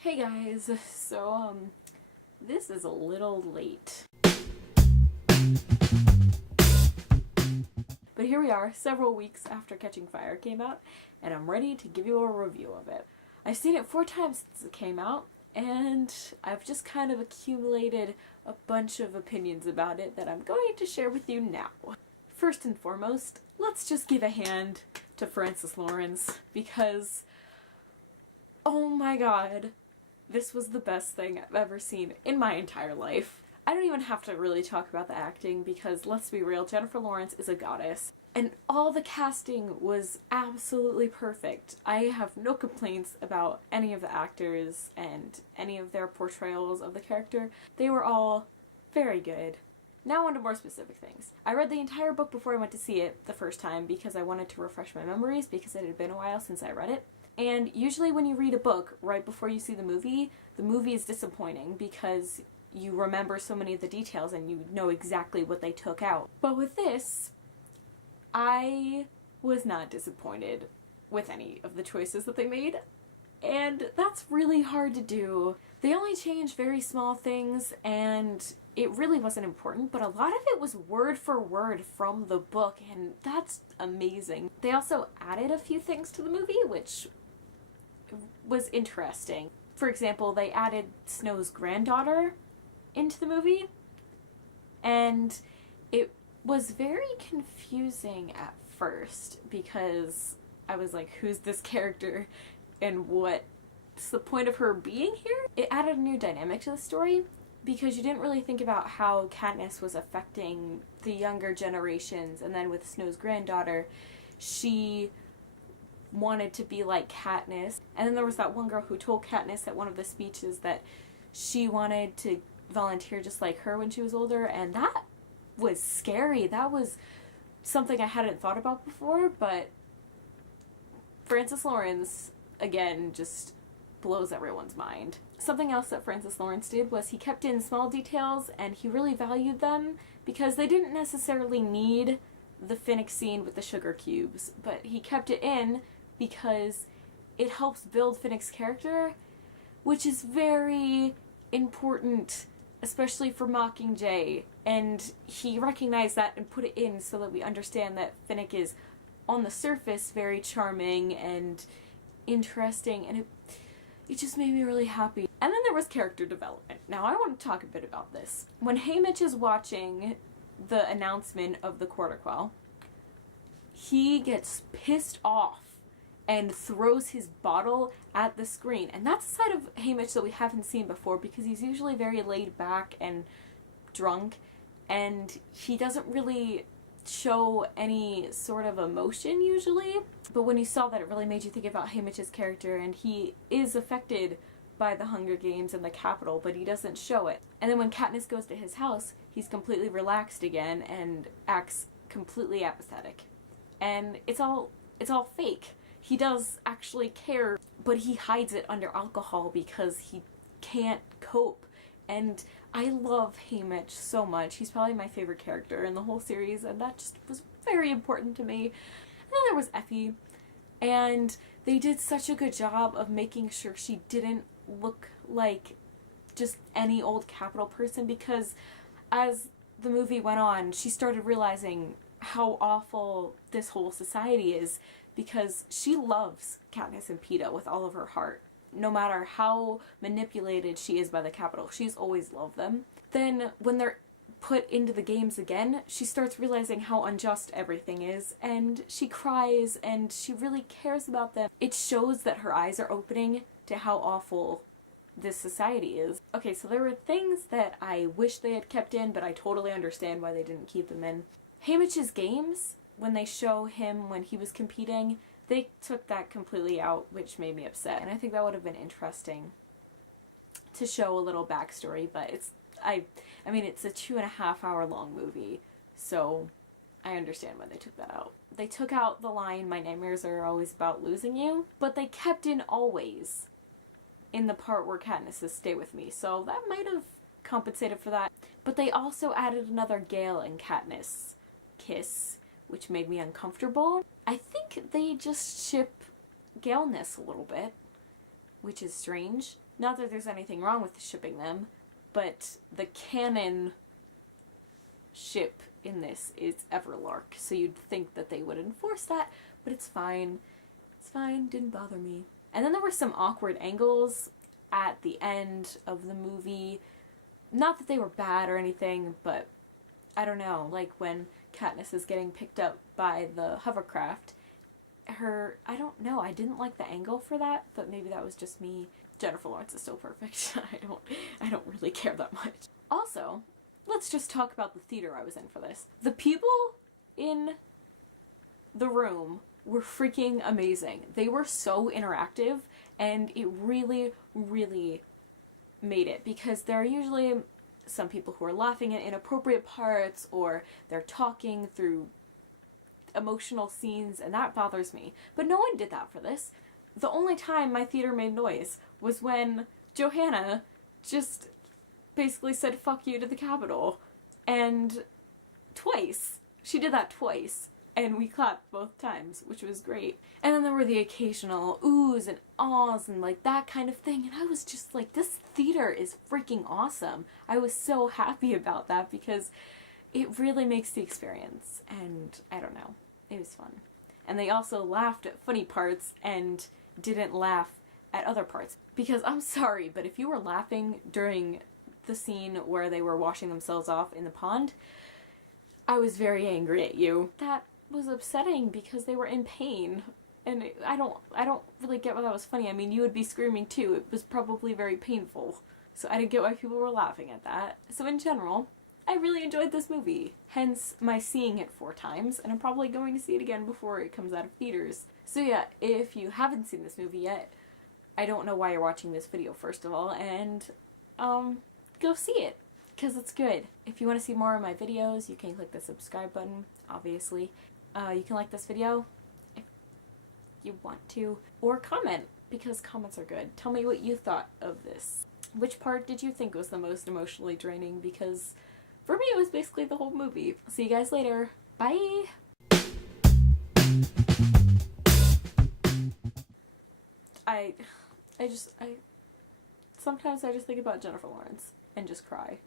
Hey guys, this is a little late. But here we are, several weeks after Catching Fire came out, and I'm ready to give you a review of it. I've seen it 4 times since it came out, and I've just kind of accumulated a bunch of opinions about it that I'm going to share with you now. First and foremost, let's just give a hand to Francis Lawrence, because, oh my god, this was the best thing I've ever seen in my entire life. I don't even have to really talk about the acting because, let's be real, Jennifer Lawrence is a goddess. And all the casting was absolutely perfect. I have no complaints about any of the actors and any of their portrayals of the character. They were all very good. Now on to more specific things. I read the entire book before I went to see it the first time because I wanted to refresh my memories because it had been a while since I read it. And usually when you read a book right before you see the movie is disappointing because you remember so many of the details and you know exactly what they took out. But with this, I was not disappointed with any of the choices that they made, and that's really hard to do. They only changed very small things and it really wasn't important, but a lot of it was word for word from the book, and that's amazing. They also added a few things to the movie, which was interesting. For example, they added Snow's granddaughter into the movie, and it was very confusing at first because I was like, who's this character and what's the point of her being here? It added a new dynamic to the story because you didn't really think about how Katniss was affecting the younger generations, and then with Snow's granddaughter, she wanted to be like Katniss. And then there was that one girl who told Katniss at one of the speeches that she wanted to volunteer just like her when she was older, and that was scary. That was something I hadn't thought about before, but Francis Lawrence, again, just blows everyone's mind. Something else that Francis Lawrence did was he kept in small details and he really valued them because they didn't necessarily need the Finnick scene with the sugar cubes, but he kept it in because it helps build Finnick's character, which is very important, especially for Mockingjay, and he recognized that and put it in so that we understand that Finnick is, on the surface, very charming and interesting, and it just made me really happy. And then there was character development. Now I want to talk a bit about this. When Haymitch is watching the announcement of the Quarter Quell, he gets pissed off and throws his bottle at the screen. And that's a side of Haymitch that we haven't seen before because he's usually very laid back and drunk, and he doesn't really show any sort of emotion usually. But when you saw that, it really made you think about Haymitch's character, and he is affected by the Hunger Games and the Capitol, but he doesn't show it. And then when Katniss goes to his house, he's completely relaxed again and acts completely apathetic. And it's all fake. He does actually care, but he hides it under alcohol because he can't cope. And I love Haymitch so much. He's probably my favorite character in the whole series, and that just was very important to me. And then there was Effie, and they did such a good job of making sure she didn't look like just any old Capitol person, because as the movie went on, she started realizing how awful this whole society is, because she loves Katniss and Peeta with all of her heart. No matter how manipulated she is by the Capitol, she's always loved them. Then when they're put into the games again, she starts realizing how unjust everything is, and she cries and she really cares about them. It shows that her eyes are opening to how awful this society is. Okay, so there were things that I wish they had kept in, but I totally understand why they didn't keep them in. Haymitch's games, when they show him when he was competing, they took that completely out, which made me upset. And I think that would have been interesting to show a little backstory, but I mean, it's a 2.5 hour long movie, so I understand why they took that out. They took out the line, "My nightmares are always about losing you," but they kept in "always" in the part where Katniss says, "Stay with me," so that might have compensated for that. But they also added another Gale and Katniss kiss, which made me uncomfortable. I think they just ship Galeness a little bit, which is strange. Not that there's anything wrong with shipping them, but the canon ship in this is Everlark, so you'd think that they would enforce that, but it's fine. It's fine, didn't bother me. And then there were some awkward angles at the end of the movie. Not that they were bad or anything, but I don't know, like when Katniss is getting picked up by the hovercraft, I don't know, I didn't like the angle for that, but maybe that was just me. Jennifer Lawrence is still perfect. I don't really care that much. Also, let's just talk about the theater I was in for this. The people in the room were freaking amazing. They were so interactive, and it really, really made it, because there are usually some people who are laughing at inappropriate parts, or they're talking through emotional scenes, and that bothers me. But no one did that for this. The only time my theater made noise was when Johanna just basically said fuck you to the Capitol. And twice. She did that twice. And we clapped both times, which was great. And then there were the occasional oohs and ahs and like that kind of thing. And I was just like, this theater is freaking awesome. I was so happy about that because it really makes the experience. And I don't know. It was fun. And they also laughed at funny parts and didn't laugh at other parts. Because I'm sorry, but if you were laughing during the scene where they were washing themselves off in the pond, I was very angry at you. That was upsetting because they were in pain. And I don't really get why that was funny. I mean, you would be screaming too. It was probably very painful. So I didn't get why people were laughing at that. So in general, I really enjoyed this movie. Hence my seeing it 4 times, and I'm probably going to see it again before it comes out of theaters. So yeah, if you haven't seen this movie yet, I don't know why you're watching this video first of all, and go see it, because it's good. If you want to see more of my videos, you can click the subscribe button, obviously. You can like this video if you want to, or comment, because comments are good. Tell me what you thought of this. Which part did you think was the most emotionally draining, because for me it was basically the whole movie. See you guys later. Bye! Sometimes I just think about Jennifer Lawrence and just cry.